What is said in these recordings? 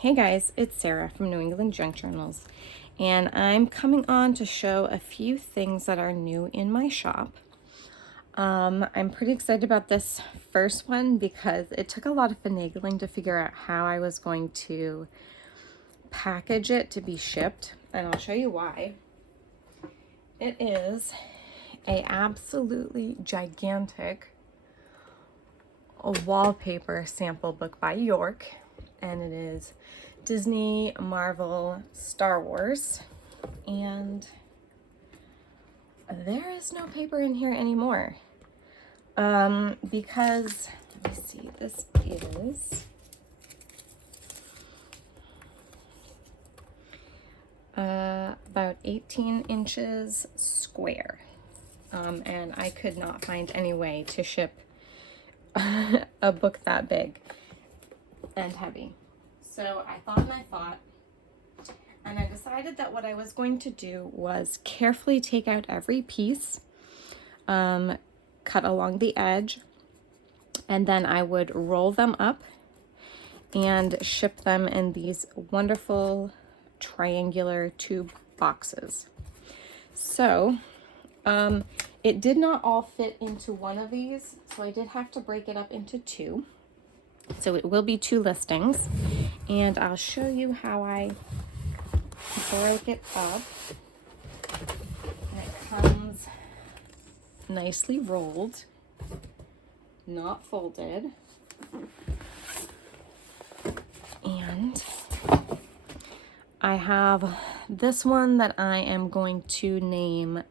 Hey guys, it's Sarah from New England Junk Journals, and I'm coming on to show a few things that are new in my shop. I'm pretty excited about this first one because it took a lot of finagling to figure out how I was going to package it to be shipped, and I'll show you why. It is a absolutely gigantic wallpaper sample book by York, and it is Disney, Marvel, Star Wars, and there is no paper in here anymore. Because, let me see, this is about 18 inches square. And I could not find any way to ship a book that big and heavy. So I thought, and I decided that what I was going to do was carefully take out every piece, cut along the edge, and then I would roll them up and ship them in these wonderful triangular tube boxes. So it did not all fit into one of these, so I did have to break it up into two. So it will be two listings, and I'll show you how I broke it up. And it comes nicely rolled, not folded. And I have this one that I am going to name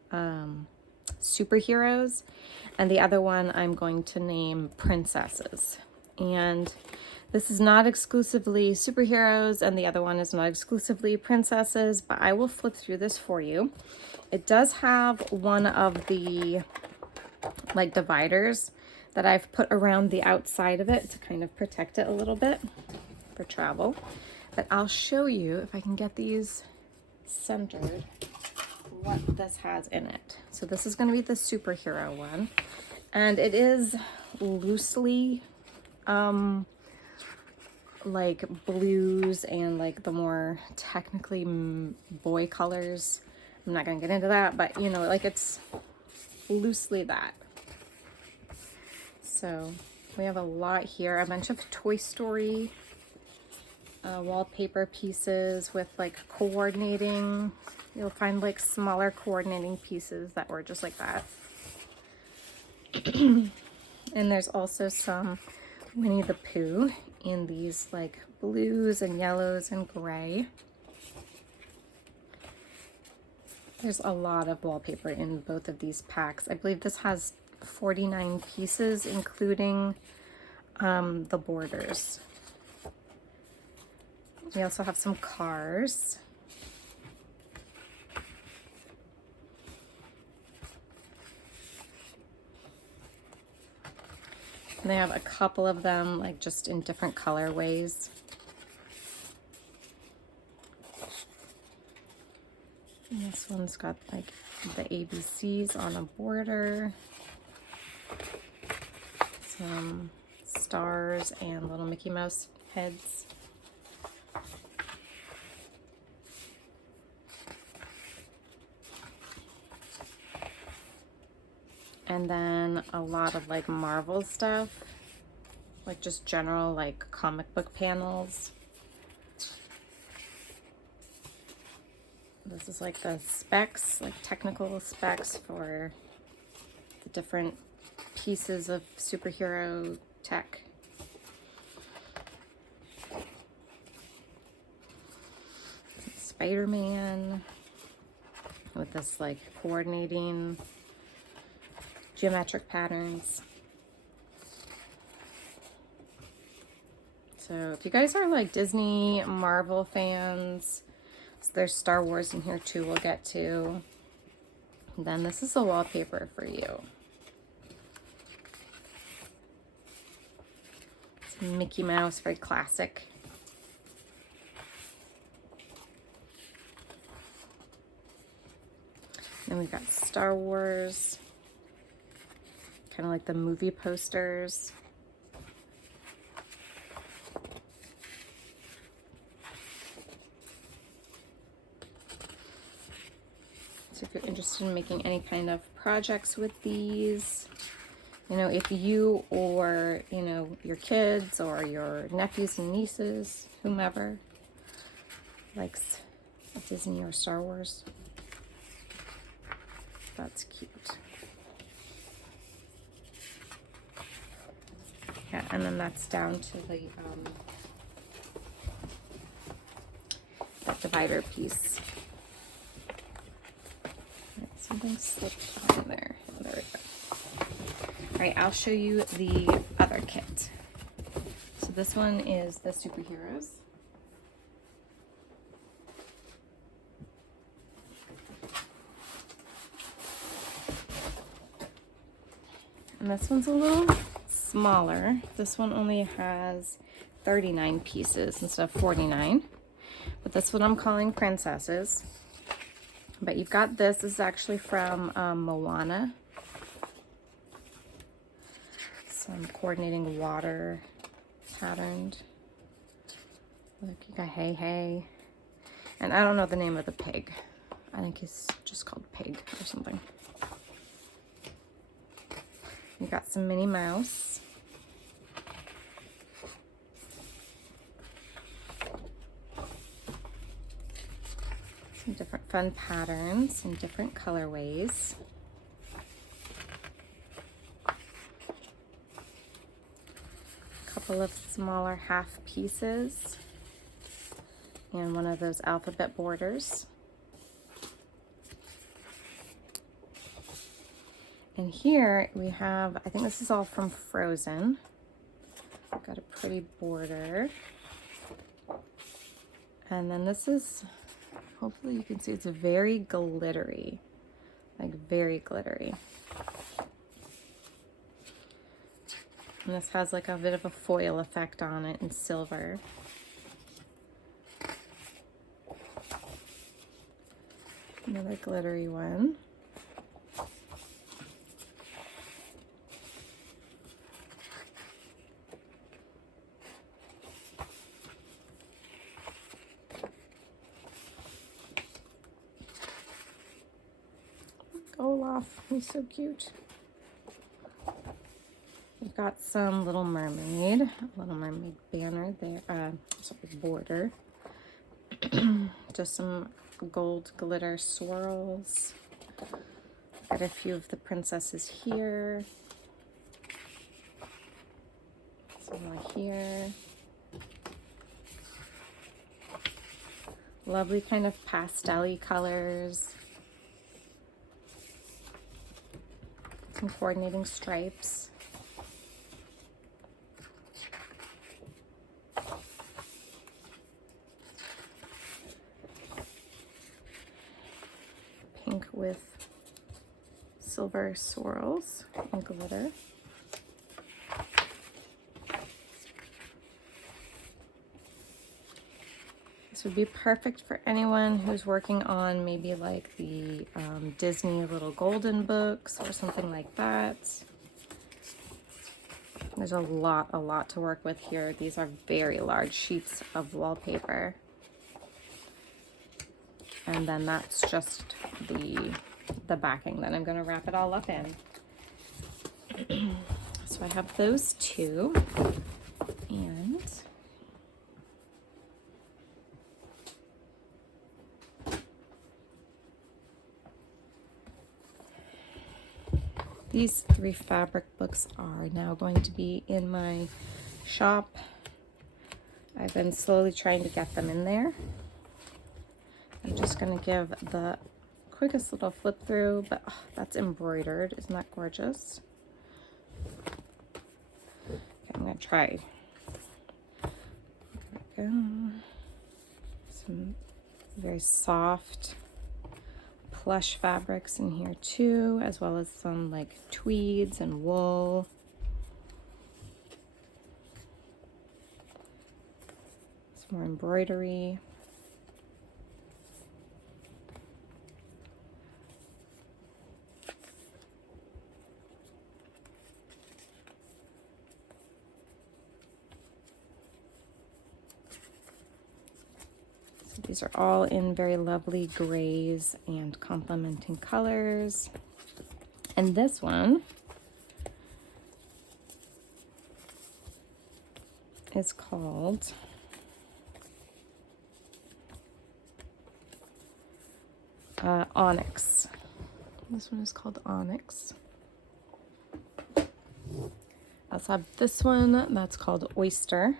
Superheroes, and the other one I'm going to name Princesses. And this is not exclusively superheroes, and the other one is not exclusively princesses, but I will flip through this for you. It does have one of the like dividers that I've put around the outside of it to kind of protect it a little bit for travel. But I'll show you, if I can get these centered, what this has in it. So this is going to be the superhero one, and it is loosely like blues and like the more technically boy colors. I'm not gonna get into that, but you know, like it's loosely that. So we have a lot here, a bunch of Toy Story wallpaper pieces with like coordinating. You'll find like smaller coordinating pieces that were just like that. And there's also some Winnie the Pooh in these like blues and yellows and gray. There's a lot of wallpaper in both of these packs. I believe this has 49 pieces, including the borders. We also have some cars. And they have a couple of them like just in different colorways. And this one's got like the ABCs on a border, some stars and little Mickey Mouse heads. And then a lot of like Marvel stuff, like just general like comic book panels. This is like the specs, like technical specs for the different pieces of superhero tech. Spider-Man with this like coordinating geometric patterns. So if you guys are like Disney, Marvel fans, so there's Star Wars in here too, we'll get to. And then this is the wallpaper for you. It's Mickey Mouse, very classic. Then we've got Star Wars, kind of like the movie posters. So if you're interested in making any kind of projects with these, you know, if you or, you know, your kids or your nephews and nieces, whomever likes Disney or Star Wars, that's cute. Yeah, and then that's down to the that divider piece. Right, something slipped on there. Oh, there we go. All right, I'll show you the other kit. So this one is the superheroes. And this one's a little smaller. This one only has 39 pieces instead of 49. But that's what I'm calling princesses. But you've got this. This is actually from Moana. Some coordinating water patterned. Look, you got Hey Hey. And I don't know the name of the pig. I think he's just called Pig or something. You got some Minnie Mouse. Some different fun patterns and different colorways. A couple of smaller half pieces and one of those alphabet borders. And here we have, I think this is all from Frozen. Got a pretty border. And then this is, hopefully you can see, it's very glittery, like very glittery. And this has like a bit of a foil effect on it in silver. Another glittery one. Olaf, he's so cute. We've got some Little Mermaid banner there, sorry, border. Just some gold glitter swirls. Got a few of the princesses here. Some more here. Lovely kind of pastel-y colors. Some coordinating stripes. Pink with silver swirls and glitter. This would be perfect for anyone who's working on maybe like the Disney Little Golden books or something like that. There's a lot to work with here. These are very large sheets of wallpaper. And then that's just the backing that I'm going to wrap it all up in. So I have those two. And these 3 fabric books are now going to be in my shop. I've been slowly trying to get them in there. I'm just going to give the quickest little flip through, but oh, that's embroidered. Isn't that gorgeous? Okay, I'm going to try. There we go. Some very soft plush fabrics in here too, as well as some like tweeds and wool. Some more embroidery. These are all in very lovely grays and complementing colors. And this one is called Onyx. This one is called Onyx. I also have this one that's called Oyster.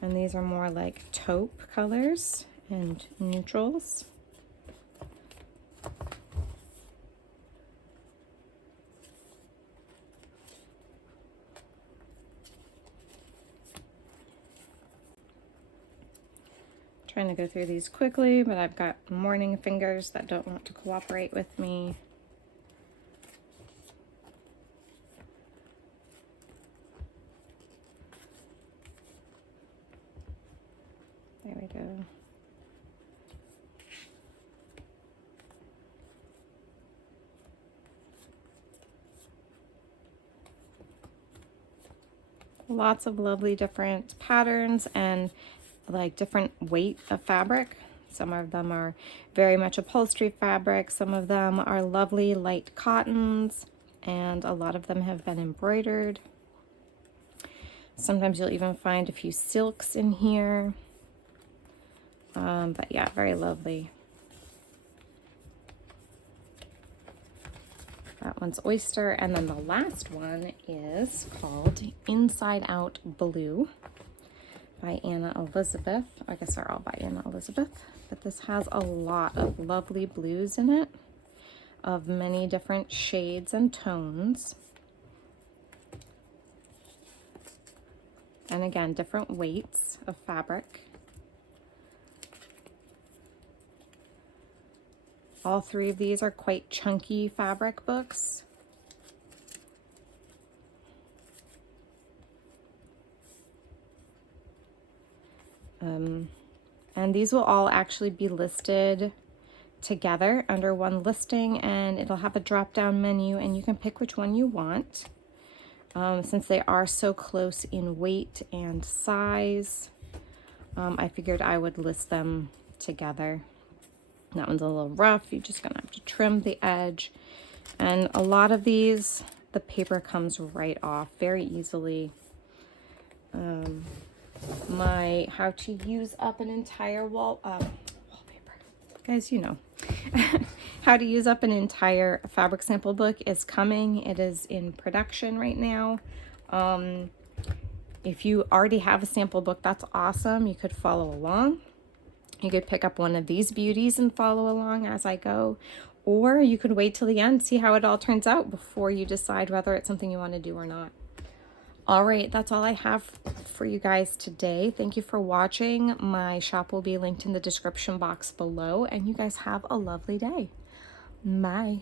And these are more like taupe colors and neutrals. Trying to go through these quickly, but I've got morning fingers that don't want to cooperate with me. There we go. Lots of lovely different patterns and like different weight of fabric. Some of them are very much upholstery fabric. Some of them are lovely light cottons, and a lot of them have been embroidered. Sometimes you'll even find a few silks in here. But yeah, very lovely. That one's Oyster, and then the last one is called Inside Out Blue by Anna Elizabeth. I guess they're all by Anna Elizabeth, but this has a lot of lovely blues in it, of many different shades and tones. And again, different weights of fabric. All three of these are quite chunky fabric books. And these will all actually be listed together under one listing, and it'll have a drop-down menu, and you can pick which one you want. Since they are so close in weight and size, I figured I would list them together. That one's a little rough. You're just gonna have to trim the edge. And a lot of these, the paper comes right off very easily. My how to use up an entire wallpaper. Guys, you know. How to use up an entire fabric sample book is coming. It is in production right now. If you already have a sample book, that's awesome. You could follow along. You could pick up one of these beauties and follow along as I go, or you could wait till the end, see how it all turns out before you decide whether it's something you want to do or not. All right, that's all I have for you guys today. Thank you for watching. My shop will be linked in the description box below, and you guys have a lovely day. Bye.